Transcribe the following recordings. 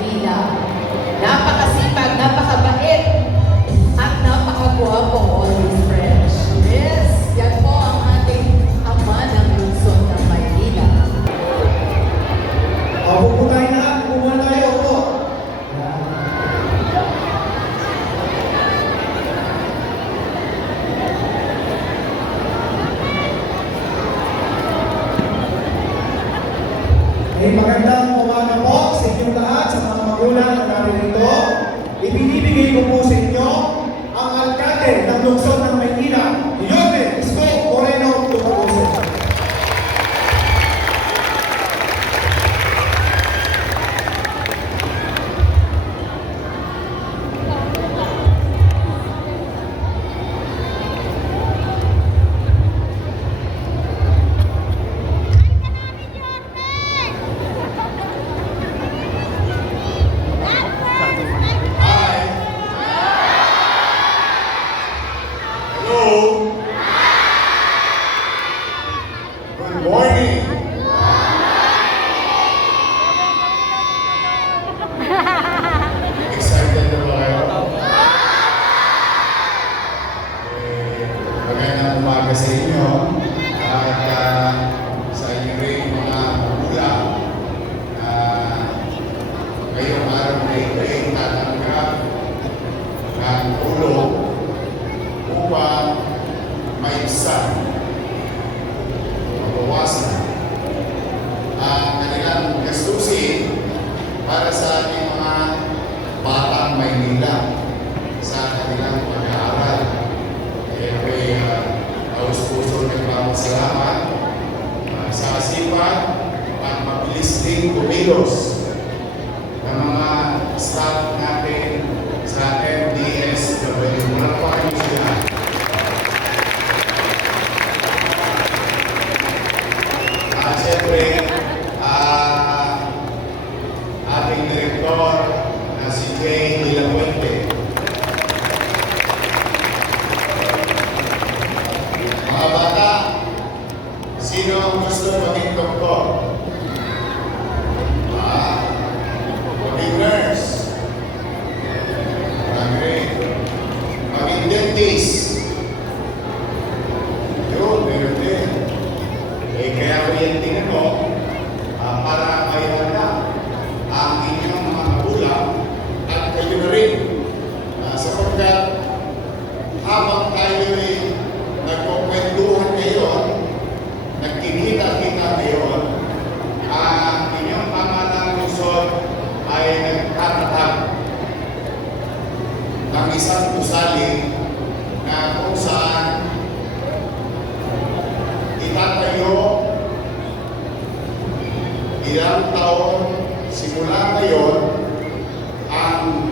Bila. Napakasipag, napakabait, at napakagwapong always fresh. Yes, yan po ang ating ama ng lungsod ng Maynila. Ako po tayo na, kumuha tayo po. Ay magandang umaga po sa inyong lahat, sa mga magulang na naririto. Ibinibigay ko po sa inyo ang alkalde ng lungsod ng Maynila, Yorme Isko Moreno Tumagoso. Good morning. Excited na ba kayo? Magandang umaga sa inyo at sa inyo rin mga magulang. Ngayong araw na ito ay tatanggap ng tulong upang maibsan, mabawasan ang kanilang gastusin para sa ating mga batang Maynila sa kanilang pag-aaral. Kaya taus-puso nagpapasalamat sa kasipag at mabilis din kumilos ng mga staff natin sa MDSW. Malapakan niyo sila. Siyempre, ating direktor na si Jay De La Puente. Mga bata, sino ang gusto maging doktor? Maging nurse? Maging dentist? Yun, meron din. Kaya ko yan tinanong para may handa ang inyong mga magulang at kayo na rin sapagkat habang tayo ay nagkukwentuhan ngayon, nagkikita-kita ngayon, ang inyong ama ng lungsod ay nagtatatag ng isang gusali na kung saan itatayo ilang taon simula ngayon ang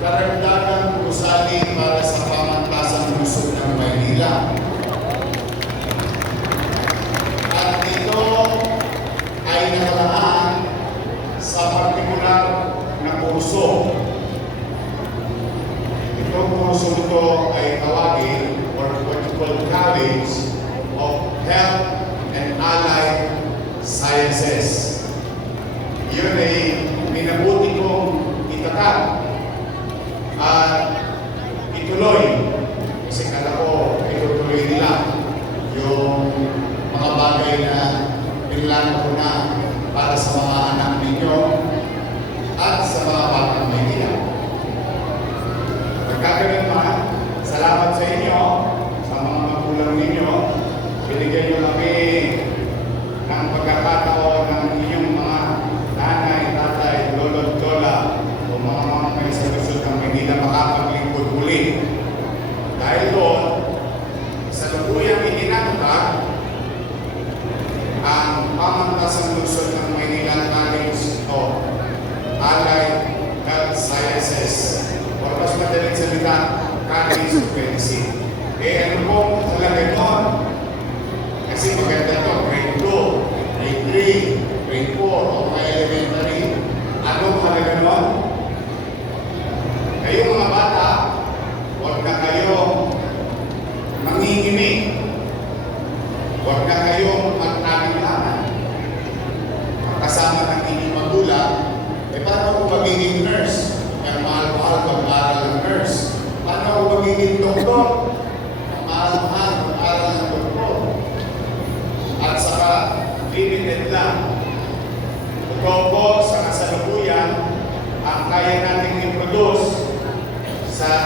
karagdagang gusali para sa pamantasang lungsod ng Maynila. At ito ay nakalaan sa partikular na kurso. Itong kurso ito ay tawagin or what you call College of Health and Allied Sciences. Yun ay minabuti kong itatag at ituloy kasi kala ko itutuloy nila yung mga bagay na pinlano ko na para sa mga anak ninyo at sa mga batang Maynila. Pagkagaling man, salamat sa inyo, sa mga magulang ninyo. Binigyan nyo kami ng pagkakataon ng inyong mga nanay, tatay, lolo, lola o mga may sa lungsod ng Maynila makapaglingkod muli. Dahil doon, sa lubuyang itinatag ang pamantasang lungsod ng Maynila College of Allied Health Sciences o mas madaling salita, College of Medicine. Ano pong talaga doon? Kasi maganda ito, grade 2, grade 3, grade 4, o mga elementary. Anong halaga nun? Kayo mga bata, huwag na kayo mangingimik. Huwag na kayong magtagilangan. Kasama ng inyong magulang, paano kung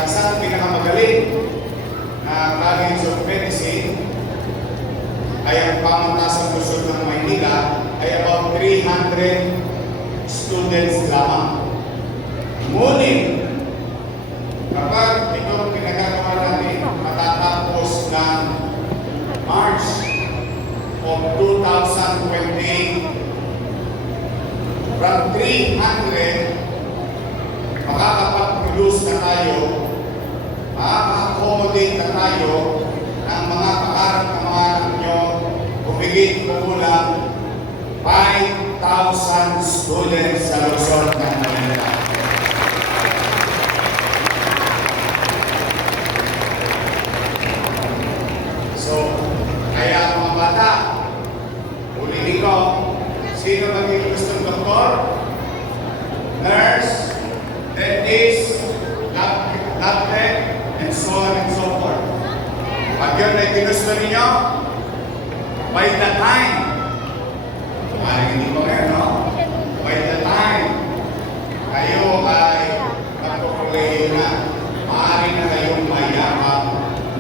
sa isang pinakamagaling na College of Medicine ay ang pamantasang Luzon ng Maynila ay about 300 students lamang. Ngunit, kapag ito pinagagawa natin matatapos ng March of 2028, from 300, makakapag-produce na tayo, makaka-accommodate na tayo ng mga pangarap ng mga anak nyo, humigit kumulang 5,000 students sa Luzon ng Manila. So, kaya mga bata, ulitin ko, sino maging gustong doktor, nurse, dentist, lab tech, and so on and so forth. Pag yun ay ginusto ninyo, by the time, parang hindi ko ngayon, no? By the time, kayo ay magkukuleyo na, maaari na kayong mayakap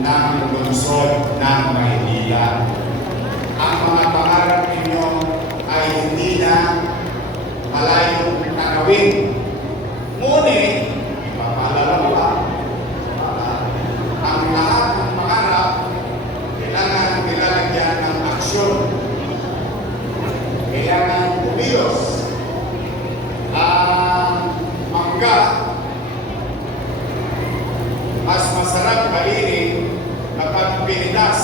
ng lungsod ng Maynila. Ang mga pangarap ninyo ay hindi na malayong tanawin. Ngunit, ipapaalala ko pa, ang lahat ng pangarap kailangan nilalagyan ng aksyon. Kailangan kumilos. Ang mangga, mas masarap kainin kapag pinitas.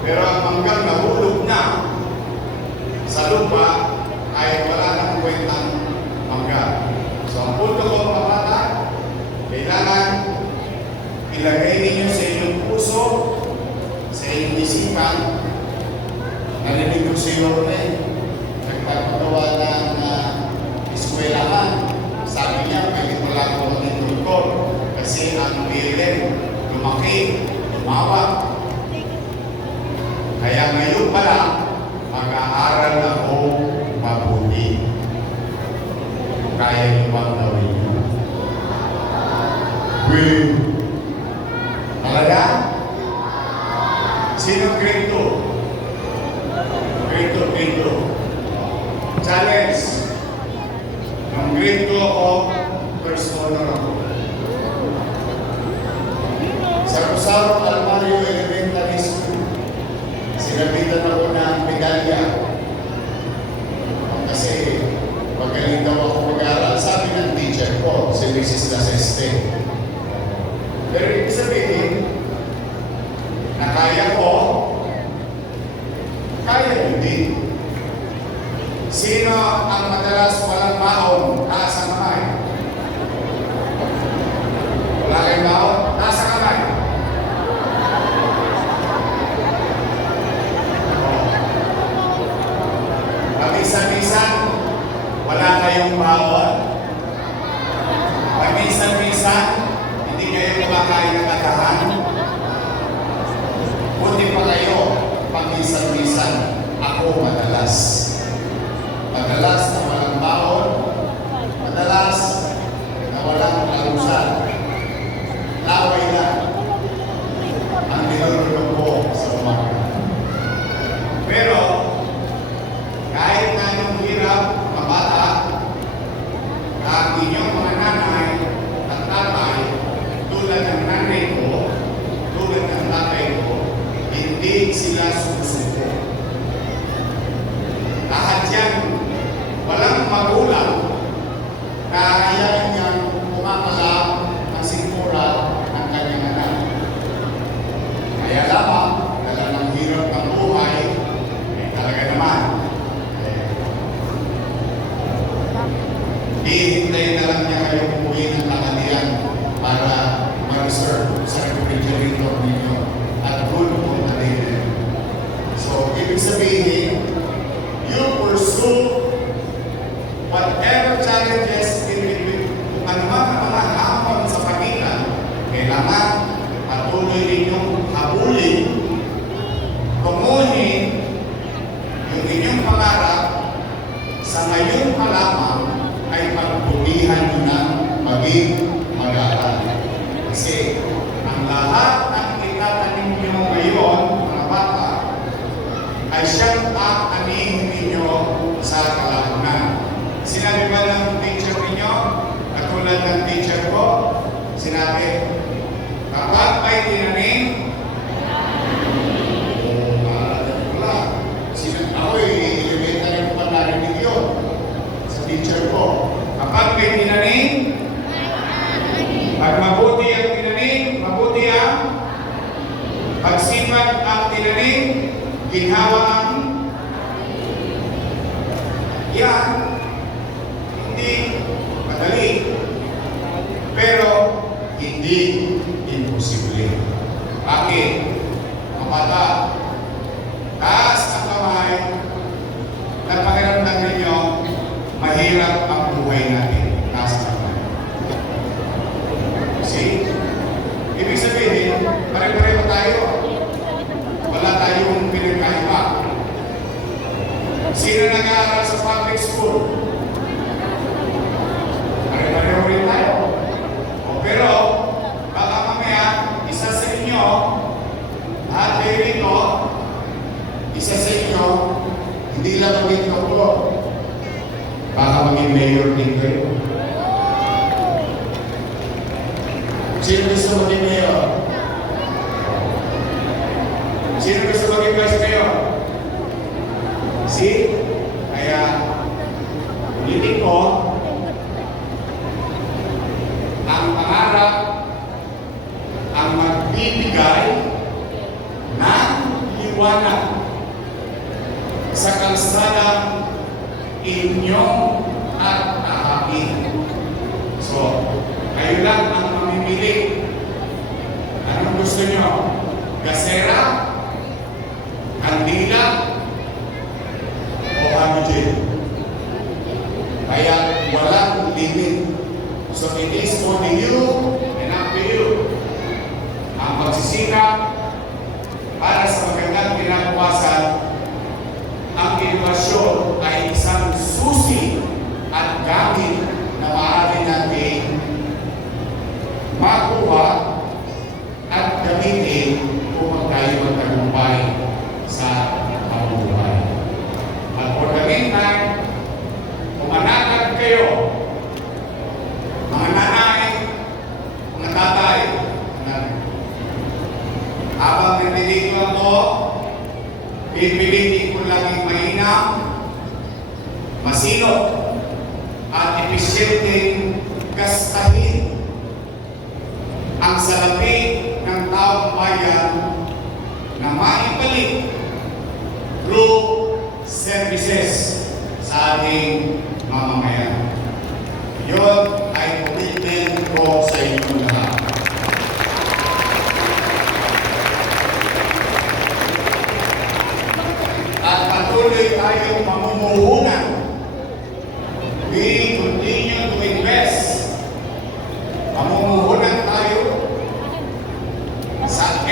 Pero ang manggang nahulog na sa lupa ay wala nang kwentang mangga. So ang punto ko mga bata, kailangan ilagay ninyo sa inyong puso, sa inyong isipan. Narinig ko si Yorme, nagpapagawa ng eskwelahan. Sabi niya, pwede pala ako maging doktor kasi ang bilin, lumaki, lumawak. Kaya ngayon pa lang, mag-aaral ako mabuti. Kaya niyo bang gawin niyo? Well, talaga? Sino grade 2? Grade 2, grade 2. Challenge. Nung grade 2 ako, first honor ako. Sa Rosario Almario Elementary School, sinabitan ako ng medalya. Kasi magaling daw ako mag-aaral. Sabi ng teacher ko, si Mrs. Laseste. Pero ibig sabihin, na kaya ko, kaya hindi. Sino ang madalas walang baon? Taas ang kamay. Wala kayong baon? Taas ang kamay. Paminsan-minsan, wala kayong baon. Paminsan-minsan, hindi kayo kumakain ng agahan. Buti pa kayo, paminsan-minsan, ako madalas. Madalas na walang baon, madalas na walang alusan. Laway lang ang nilulunod ko sa umaga. Pero, kahit na yung hirap, mabata, ang inyong mga nanay at tatay, tulad ng nanay ko, tulad ng tatay ko, hindi sila sumusuko. Lahat yan, walang magulang na ayaw niyang kumakala ang sikmura ng kanyang anak. Kaya lamang, dala ng hirap ng buhay, talaga naman, hihintayin na lang niya kayo umuwi ng Lakadian para ma-reserve sa refrigerator ninyo at good po na din. So, ibig sabihin, you pursue whatever challenges in between, kung ano man ang mga hamon sa pagitan, kailangan patuloy ninyong habulin, tumuhin yung inyong pangarap sa ngayon pa lamang ay pagpulihan nyo na maging mag-aaral. ba ng teacher ninyo? Katulad ng teacher ko, sinabi, kapag may tinanim, wala. Ako'y elementary ko pa narinig yun sa teacher ko. Kapag may tinanim, pag mabuti ang tinanim, mabuti ang pagsipag ang tinanim, ginhawa ang yan. Hindi madali. Pero hindi imposible. Bakit? Kapata, taas ang kamay, napakiramdam ninyo, mahirap ang buhay natin. Taas ang kamay. See? Ibig sabihin, pare-pareho tayo. Wala tayong pinagkaiba. Sino nag-aaral sa public school? Pare-pareho rin tayo. Pero, baka mamaya, isa sa inyo, lahat kayo rito, isa sa inyo, hindi lang maging doktor. Baka maging mayor din kayo. Sino gusto maging mayor? Sino gusto maging vice mayor? See? Kaya, ulitin ko, ang pangarap ang magbibigay ng liwanag sa kalsadang inyong at ahain. So, kayo lang ang mamimili. Anong gusto nyo? Gasera? Kandila? O halogen? Kaya walang limit. So it is only you and up to you ang magsisikap para sa magandang kinabukasan. Ang edukasyon ay isang susi at gamit na maaari natin makuha at gamitin kung tayo magtagumpay sa pamumuhay. At for the meantime, umanatag kayo, mga nanay, mga tatay, habang nandito ako, pipilitin ko laging mainam, masinop, at episyenteng gastahin ang salapi ng taong bayan na maibalik through services sa ating mamamayan. Yun ay commitment ko sa inyong lahat. At patuloy tayong mamumuhunan. We continue to invest. Mamumuhunan tayo sa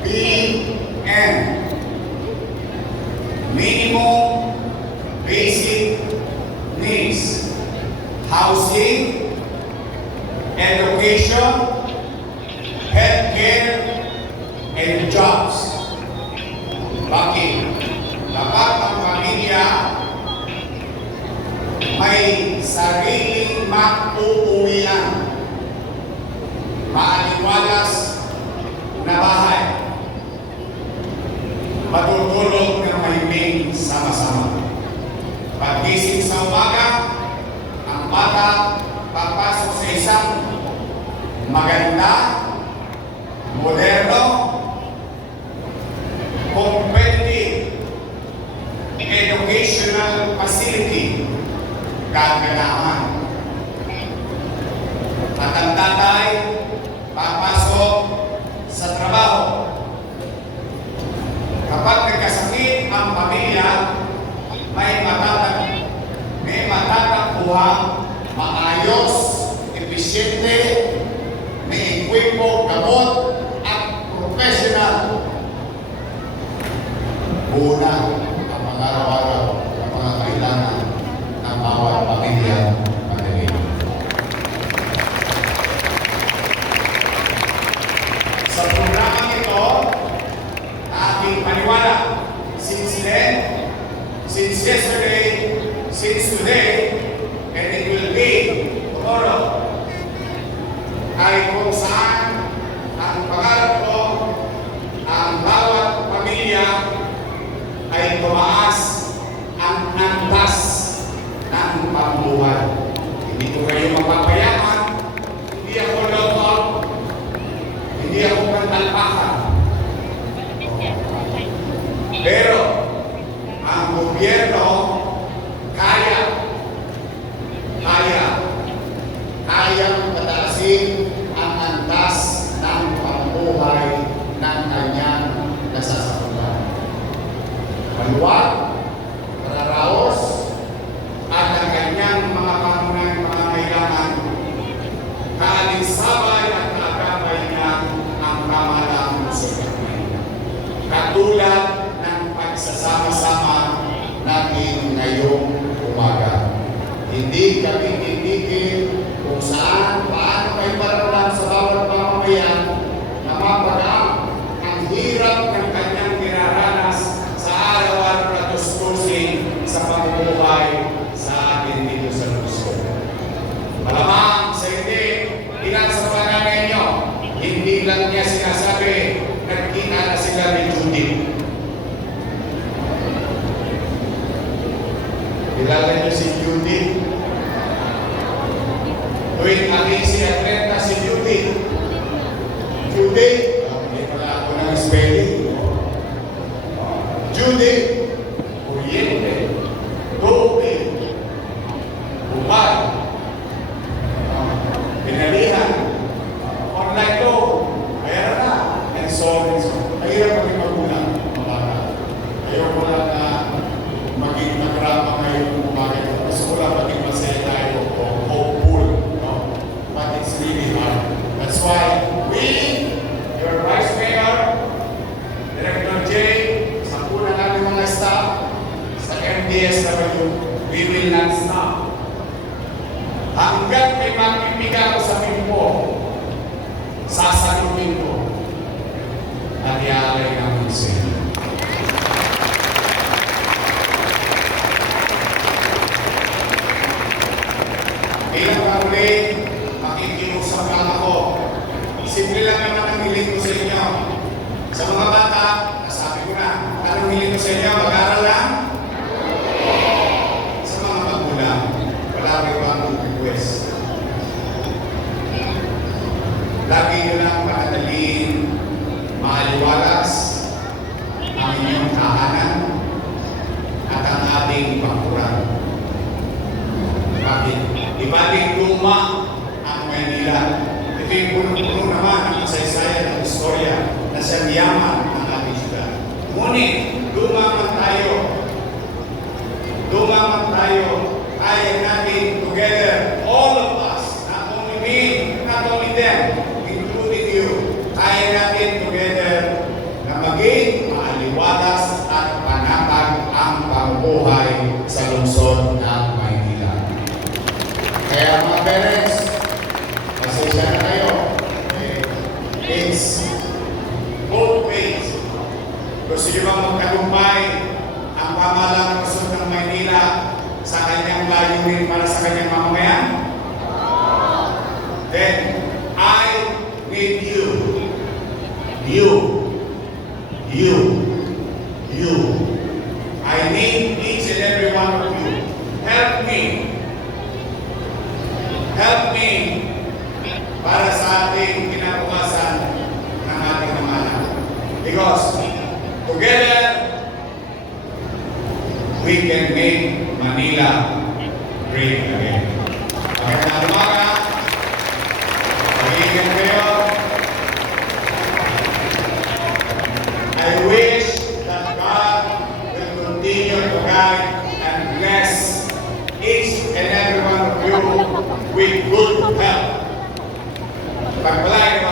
MBN. Minimum Basic Needs. Housing, education, healthcare, and jobs. Bakit? Dapat ang pamilya may sariling mag-uuwian, maaliwalas na bahay, matutulog ng mahiming sama-sama. Paggising sa umaga, ang bata papasok sa isang maganda, moderno, competitive educational facility, gaganahan. At ang tatay papasok sa trabaho. Kapag nagkasakit ang pamilya, may matatakbuhang maayos, episyente, may ekwipo, gamot, at professional. Una ang pang-araw-araw ang mga kailangan ng bawat pamilya Manila. Sa programang ito, aking paniwala, since yesterday, since today, yan. Hindi ko kayo mapapayaman. Hindi ako loko. Hindi ako kantalpaka. Pero, ang gobyerno, kayang pataasin ang antas ng pamumuhay ng kanyang nasasakupan. Maluwag, mararaos, at ang kanyang mga pangunahing pangangailangan, kaalinsabay at kaagapay niya ang pamahalang musulman. Katulad ng pagsasama-sama natin ngayong umaga. Hindi kami titigil kung saan, paano may paralan sa bawat pamamayan na mapagaan ang hirap ng kanyang dinaranas sa araw-araw na tustusin sa pamumuhay sa atin dito sa Luzon. Malamang sa ilan sa pananay nyo, hindi lang niya sinasabi, nagkita na sila ni Judith. Kilala niyo si Judith? Tuwing Alexi at Renta si Judith. Judith? Hindi pala ako ng spelling. Judith. Oriente. Gobe. Bumay. Pinalihan. Online ko. Mayroon na. And so on and so on. Mahirap maging magulang. Ayaw ko lang na maging nagrama ngayong umaga. Gusto ko lang maging masaya tayo o hopeful. No? But it's really hard. That's why we, your Vice Mayor, Director J, sa puna namin mga staff, sa MDSW, we will not stop. Hanggat may mapipiga ko sa pimpo, sasalutin ko at iaalay namin sa inyo. Bilang panguli, makikiusap lang ako. Simple lang naman ang hiling ko sa inyo. Sa mga bata, nasabi ko na, anong hiling ko sa inyo? Mag-aral lang? Sa mga magulang, wala rin ba ang request? Lagi nyo lang panadaliin, maaliwalas ang inyong tahanan at ang ating pangkuran. Bakit? Ibalik luma ang Maynila. Ito yung puno-puno naman ang kasaysayan ng istorya na siyang yaman ng ating siyudad. Ngunit, luma man tayo, kaya natin together, all of us, not only me, not only them, including you, kaya natin together na maging maaliwalas at panatag ang pamumuhay sa lungsod ng Maynila. Kaya mga parents, pasensya na kayo. It's both ways. Gusto nyo bang magtagumpay ang pamahalang lungsod ng Maynila sa kanyang layunin para sa kanyang mamamayan? Then, I need you. I need each and every one of you. Help me para sa ating kinabukasan ng ating pamahalaan. Because together, we can make Manila great again. Magandang umaga. Mag-iingat kayo. I wish that God will continue to guide and bless each and every one of you with good health. Pagpalain